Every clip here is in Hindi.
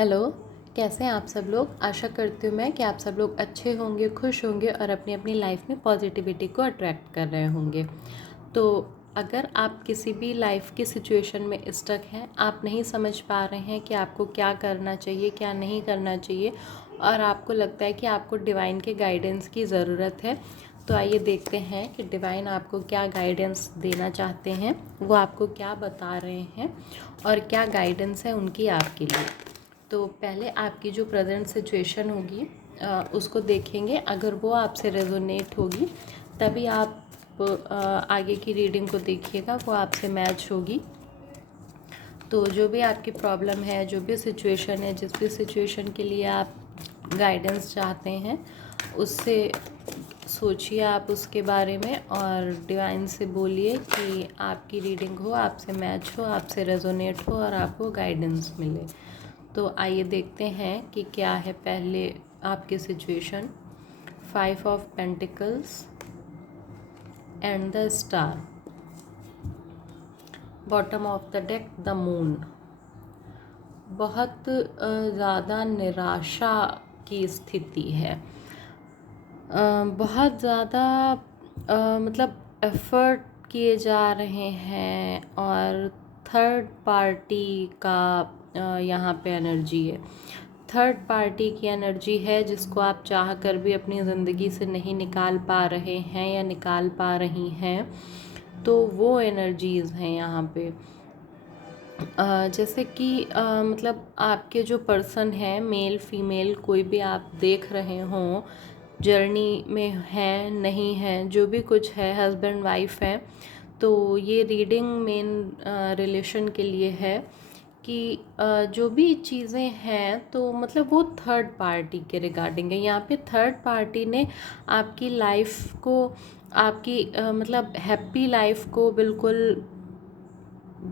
हेलो। कैसे हैं आप सब लोग। आशा करती हूँ मैं कि आप सब लोग अच्छे होंगे, खुश होंगे और अपनी अपनी लाइफ में पॉजिटिविटी को अट्रैक्ट कर रहे होंगे। तो अगर आप किसी भी लाइफ की सिचुएशन में स्टक हैं, आप नहीं समझ पा रहे हैं कि आपको क्या करना चाहिए, क्या नहीं करना चाहिए, और आपको लगता है कि आपको डिवाइन के गाइडेंस की ज़रूरत है, तो आइए देखते हैं कि डिवाइन आपको क्या गाइडेंस देना चाहते हैं, वो आपको क्या बता रहे हैं और क्या गाइडेंस है उनकी आपके लिए। तो पहले आपकी जो प्रेजेंट सिचुएशन होगी उसको देखेंगे। अगर वो आपसे रेजोनेट होगी तभी आप आगे की रीडिंग को देखिएगा, वो आपसे मैच होगी। तो जो भी आपकी प्रॉब्लम है, जो भी सिचुएशन है, जिस भी सिचुएशन के लिए आप गाइडेंस चाहते हैं, उससे सोचिए आप उसके बारे में और डिवाइन से बोलिए कि आपकी रीडिंग हो, आपसे मैच हो, आपसे रेजोनेट हो और आपको गाइडेंस मिले। तो आइए देखते हैं कि क्या है पहले आपकी situation. 5 of pentacles and the star. Bottom of the deck the moon. बहुत ज़्यादा निराशा की स्थिति है। बहुत ज़्यादा मतलब एफ़र्ट किए जा रहे हैं और थर्ड पार्टी का यहाँ पे एनर्जी है। थर्ड पार्टी की एनर्जी है जिसको आप चाह कर भी अपनी ज़िंदगी से नहीं निकाल पा रहे हैं या निकाल पा रही हैं, तो वो एनर्जीज़ हैं यहाँ पे। जैसे कि मतलब आपके जो पर्सन हैं, मेल फीमेल कोई भी आप देख रहे हों, जर्नी में हैं नहीं हैं, जो भी कुछ है, हस्बैंड वाइफ है, तो ये रीडिंग मेन रिलेशन के लिए है कि जो भी चीज़ें हैं तो मतलब वो थर्ड पार्टी के रिगार्डिंग है। यहाँ पे थर्ड पार्टी ने आपकी लाइफ को, आपकी मतलब हैप्पी लाइफ को बिल्कुल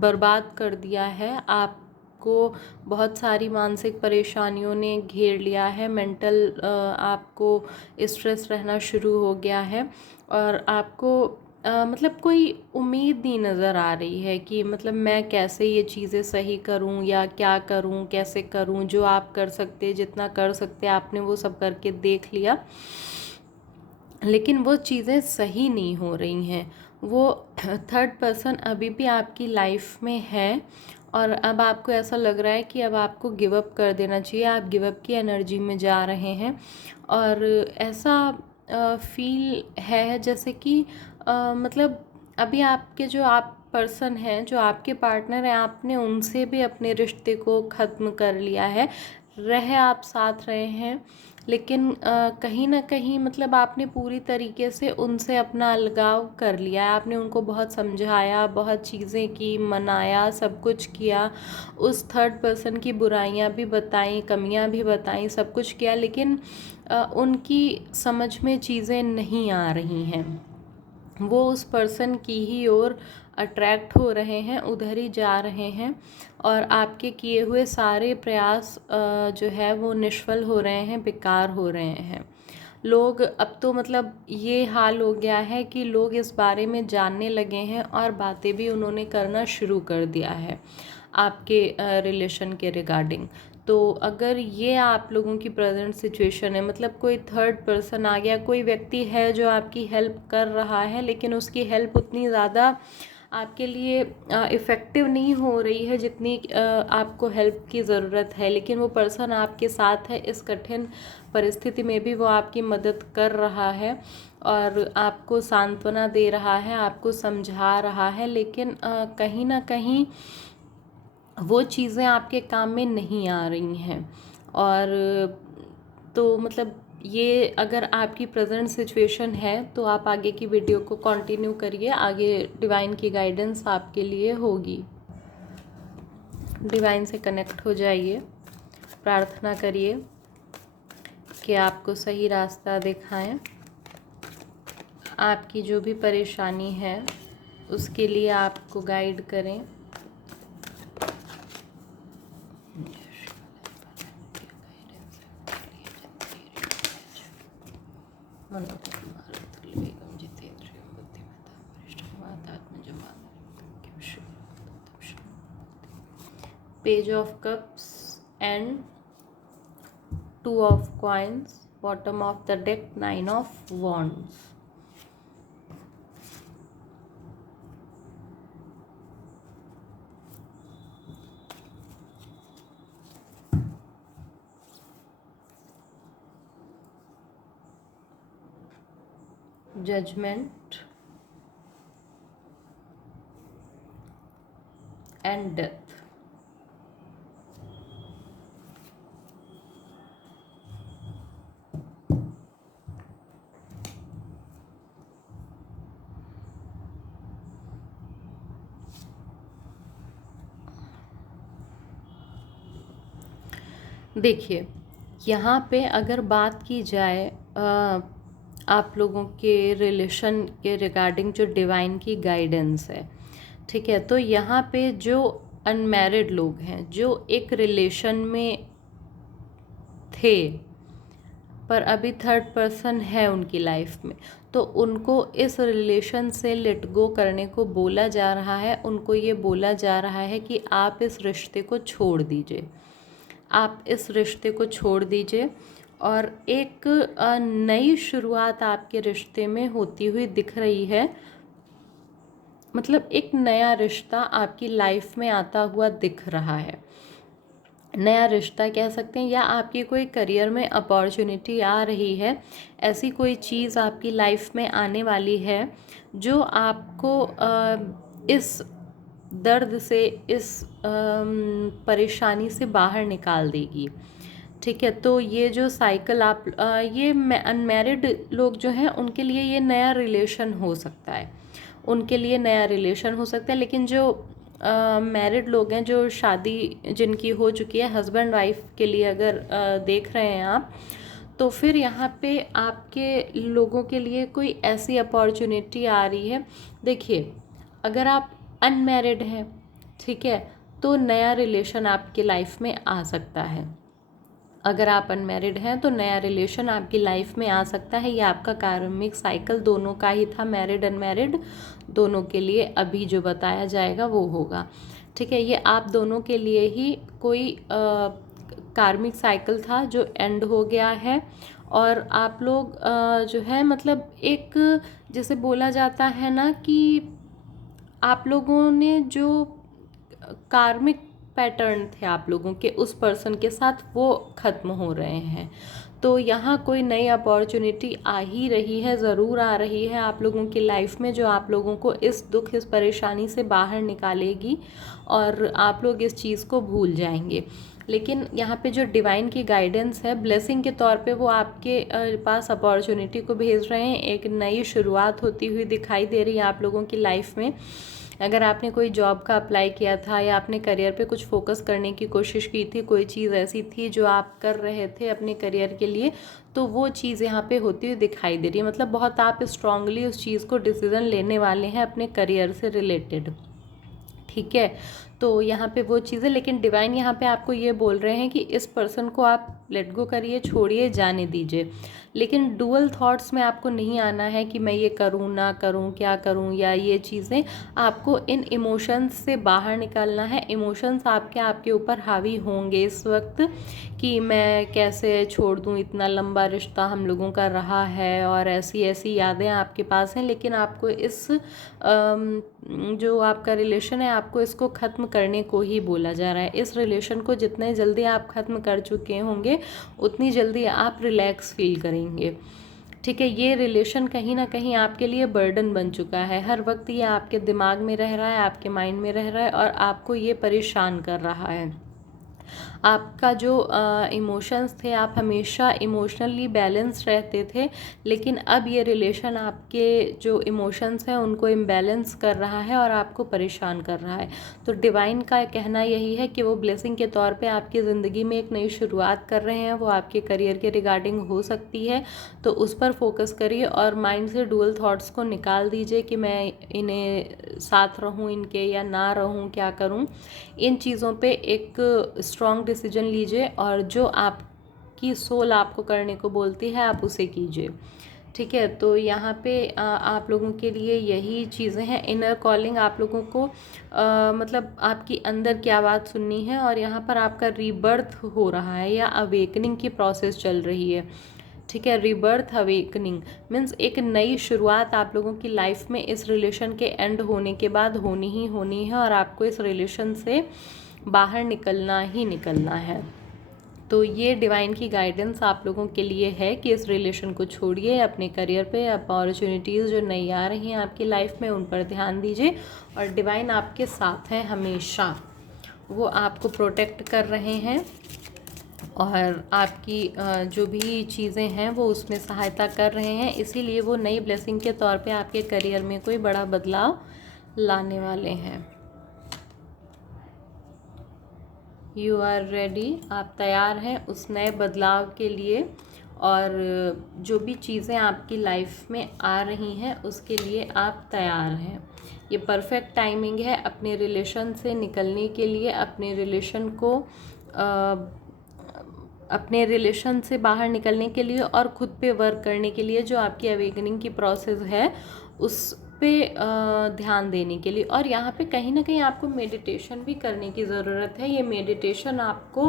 बर्बाद कर दिया है। आपको बहुत सारी मानसिक परेशानियों ने घेर लिया है, मेंटल आपको स्ट्रेस रहना शुरू हो गया है और आपको मतलब कोई उम्मीद नहीं नज़र आ रही है कि मतलब मैं कैसे ये चीज़ें सही करूं या क्या करूं, कैसे करूं। जो आप कर सकते, जितना कर सकते आपने वो सब करके देख लिया, लेकिन वो चीज़ें सही नहीं हो रही हैं। वो थर्ड पर्सन अभी भी आपकी लाइफ में है और अब आपको ऐसा लग रहा है कि अब आपको गिव अप कर देना चाहिए। आप गिव अप की एनर्जी में जा रहे हैं और ऐसा फील है जैसे कि मतलब अभी आपके जो आप पर्सन हैं, जो आपके पार्टनर हैं, आपने उनसे भी अपने रिश्ते को ख़त्म कर लिया है। रह आप साथ रहे हैं, लेकिन कहीं ना कहीं मतलब आपने पूरी तरीके से उनसे अपना अलगाव कर लिया है। आपने उनको बहुत समझाया, बहुत चीज़ें की, मनाया, सब कुछ किया, उस थर्ड पर्सन की बुराइयां भी बताई, कमियां भी बताई, सब कुछ किया, लेकिन उनकी समझ में चीज़ें नहीं आ रही हैं। वो उस पर्सन की ही ओर अट्रैक्ट हो रहे हैं, उधर ही जा रहे हैं और आपके किए हुए सारे प्रयास जो है वो निष्फल हो रहे हैं, बेकार हो रहे हैं। लोग अब तो मतलब ये हाल हो गया है कि लोग इस बारे में जानने लगे हैं और बातें भी उन्होंने करना शुरू कर दिया है आपके रिलेशन के रिगार्डिंग। तो अगर ये आप लोगों की प्रेजेंट सिचुएशन है, मतलब कोई थर्ड पर्सन आ गया, कोई व्यक्ति है जो आपकी हेल्प कर रहा है, लेकिन उसकी हेल्प उतनी ज़्यादा आपके लिए इफ़ेक्टिव नहीं हो रही है जितनी आपको हेल्प की ज़रूरत है, लेकिन वो पर्सन आपके साथ है। इस कठिन परिस्थिति में भी वो आपकी मदद कर रहा है और आपको सांत्वना दे रहा है, आपको समझा रहा है, लेकिन कहीं ना कहीं वो चीज़ें आपके काम में नहीं आ रही हैं। और तो मतलब ये अगर आपकी प्रेजेंट सिचुएशन है तो आप आगे की वीडियो को कंटिन्यू करिए, आगे डिवाइन की गाइडेंस आपके लिए होगी। डिवाइन से कनेक्ट हो जाइए, प्रार्थना करिए कि आपको सही रास्ता दिखाएं। आपकी जो भी परेशानी है उसके लिए आपको गाइड करें। Page of cups and 2 of coins, bottom of the deck 9 of wands. Judgment and death. देखिए, यहाँ पे अगर बात की जाए आप लोगों के रिलेशन के रिगार्डिंग जो डिवाइन की गाइडेंस है, ठीक है, तो यहाँ पे जो अनमैरिड लोग हैं, जो एक रिलेशन में थे पर अभी थर्ड पर्सन है उनकी लाइफ में, तो उनको इस रिलेशन से लेट गो करने को बोला जा रहा है। उनको ये बोला जा रहा है कि आप इस रिश्ते को छोड़ दीजिए, आप इस रिश्ते को छोड़ दीजिए और एक नई शुरुआत आपके रिश्ते में होती हुई दिख रही है। मतलब एक नया रिश्ता आपकी लाइफ में आता हुआ दिख रहा है। नया रिश्ता कह सकते हैं, या आपकी कोई करियर में अपॉर्चुनिटी आ रही है। ऐसी कोई चीज़ आपकी लाइफ में आने वाली है जो आपको इस दर्द से, इस परेशानी से बाहर निकाल देगी, ठीक है। तो ये जो साइकिल आप ये अनमैरिड लोग जो हैं उनके लिए ये नया रिलेशन हो सकता है, उनके लिए नया रिलेशन हो सकता है। लेकिन जो मैरिड लोग हैं, जो शादी जिनकी हो चुकी है, हस्बैंड वाइफ के लिए अगर देख रहे हैं आप, तो फिर यहाँ पे आपके लोगों के लिए कोई ऐसी अपॉर्चुनिटी आ रही है। देखिए, अगर आप अनमैरिड हैं, ठीक है, तो नया रिलेशन आपकी लाइफ में आ सकता है। अगर आप अनमैरिड हैं तो नया रिलेशन आपकी लाइफ में आ सकता है। ये आपका कार्मिक साइकिल दोनों का ही था, मैरिड अनमैरिड दोनों के लिए अभी जो बताया जाएगा वो होगा, ठीक है। ये आप दोनों के लिए ही कोई कार्मिक साइकिल था जो एंड हो गया है। और आप लोग जो है, मतलब एक जैसे बोला जाता है ना कि आप लोगों ने जो कार्मिक पैटर्न थे आप लोगों के उस पर्सन के साथ, वो ख़त्म हो रहे हैं। तो यहाँ कोई नई अपॉर्चुनिटी आ ही रही है, ज़रूर आ रही है आप लोगों की लाइफ में, जो आप लोगों को इस दुख, इस परेशानी से बाहर निकालेगी और आप लोग इस चीज़ को भूल जाएंगे। लेकिन यहाँ पे जो डिवाइन की गाइडेंस है, ब्लेसिंग के तौर पे वो आपके पास अपॉर्चुनिटी को भेज रहे हैं। एक नई शुरुआत होती हुई दिखाई दे रही है आप लोगों की लाइफ में। अगर आपने कोई जॉब का अप्लाई किया था या आपने करियर पे कुछ फोकस करने की कोशिश की थी, कोई चीज़ ऐसी थी जो आप कर रहे थे अपने करियर के लिए, तो वो चीज़ यहाँ पे होती हुई दिखाई दे रही है। मतलब बहुत आप स्ट्रांगली उस चीज़ को डिसीज़न लेने वाले हैं अपने करियर से रिलेटेड, ठीक है। तो यहाँ पे वो चीज़ें, लेकिन डिवाइन यहाँ पे आपको ये बोल रहे हैं कि इस पर्सन को आप लेट गो करिए, छोड़िए, जाने दीजिए। लेकिन डुअल थॉट्स में आपको नहीं आना है कि मैं ये करूँ ना करूँ, क्या करूँ, या ये चीज़ें। आपको इन इमोशंस से बाहर निकलना है। इमोशंस आपके ऊपर हावी होंगे इस वक्त कि मैं कैसे छोड़ दूँ, इतना लंबा रिश्ता हम लोगों का रहा है और ऐसी ऐसी यादें आपके पास हैं। लेकिन आपको इस जो आपका रिलेशन है, आपको इसको ख़त्म करने को ही बोला जा रहा है। इस रिलेशन को जितने जल्दी आप ख़त्म कर चुके होंगे उतनी जल्दी आप रिलैक्स फील करेंगे, ठीक है। ये रिलेशन कहीं ना कहीं आपके लिए बर्डन बन चुका है। हर वक्त ये आपके दिमाग में रह रहा है, आपके माइंड में रह रहा है और आपको ये परेशान कर रहा है। आपका जो इमोशंस थे, आप हमेशा इमोशनली बैलेंस रहते थे, लेकिन अब ये रिलेशन आपके जो इमोशंस हैं उनको इम्बैलेंस कर रहा है और आपको परेशान कर रहा है। तो डिवाइन का कहना यही है कि वो ब्लेसिंग के तौर पे आपकी ज़िंदगी में एक नई शुरुआत कर रहे हैं। वो आपके करियर के रिगार्डिंग हो सकती है, तो उस पर फोकस करिए और माइंड से डुअल थॉट्स को निकाल दीजिए कि मैं इन्हें साथ रहूं इनके या ना रहूं, क्या करूं। इन चीज़ों पे एक स्ट्रॉन्ग डिसीजन लीजिए और जो आपकी सोल आपको करने को बोलती है आप उसे कीजिए, ठीक है, तो यहाँ पे आप लोगों के लिए यही चीज़ें हैं। इनर कॉलिंग आप लोगों को मतलब आपकी अंदर की आवाज़ सुननी है, और यहाँ पर आपका रीबर्थ हो रहा है या अवेकनिंग की प्रोसेस चल रही है। ठीक है, रीबर्थ अवेकनिंग मीन्स एक नई शुरुआत आप लोगों की लाइफ में इस रिलेशन के एंड होने के बाद होनी ही होनी है, और आपको इस रिलेशन से बाहर निकलना ही निकलना है। तो ये डिवाइन की गाइडेंस आप लोगों के लिए है कि इस रिलेशन को छोड़िए, अपने करियर पे अपॉर्चुनिटीज़ जो नई आ रही हैं आपकी लाइफ में उन पर ध्यान दीजिए, और डिवाइन आपके साथ है हमेशा। वो आपको प्रोटेक्ट कर रहे हैं, और आपकी जो भी चीज़ें हैं वो उसमें सहायता कर रहे हैं, इसीलिए वो नई ब्लेसिंग के तौर पे आपके करियर में कोई बड़ा बदलाव लाने वाले हैं। यू आर रेडी, आप तैयार हैं उस नए बदलाव के लिए, और जो भी चीज़ें आपकी लाइफ में आ रही हैं उसके लिए आप तैयार हैं। ये परफेक्ट टाइमिंग है अपने रिलेशन से निकलने के लिए, अपने रिलेशन को अपने रिलेशन से बाहर निकलने के लिए और ख़ुद पे वर्क करने के लिए, जो आपकी अवेकनिंग की प्रोसेस है उस पे ध्यान देने के लिए। और यहाँ पे कहीं ना कहीं आपको मेडिटेशन भी करने की ज़रूरत है। ये मेडिटेशन आपको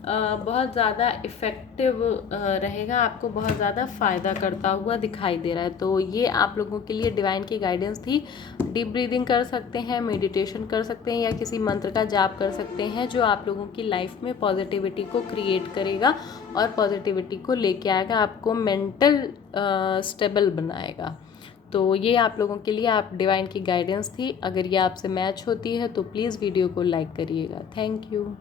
बहुत ज़्यादा इफ़ेक्टिव रहेगा, आपको बहुत ज़्यादा फ़ायदा करता हुआ दिखाई दे रहा है। तो ये आप लोगों के लिए डिवाइन की गाइडेंस थी। डीप ब्रीदिंग कर सकते हैं, मेडिटेशन कर सकते हैं, या किसी मंत्र का जाप कर सकते हैं जो आप लोगों की लाइफ में पॉजिटिविटी को क्रिएट करेगा और पॉजिटिविटी को लेके आएगा, आपको मेंटल स्टेबल बनाएगा। तो ये आप लोगों के लिए आप डिवाइन की गाइडेंस थी। अगर ये आपसे मैच होती है तो प्लीज़ वीडियो को लाइक करिएगा। Thank you.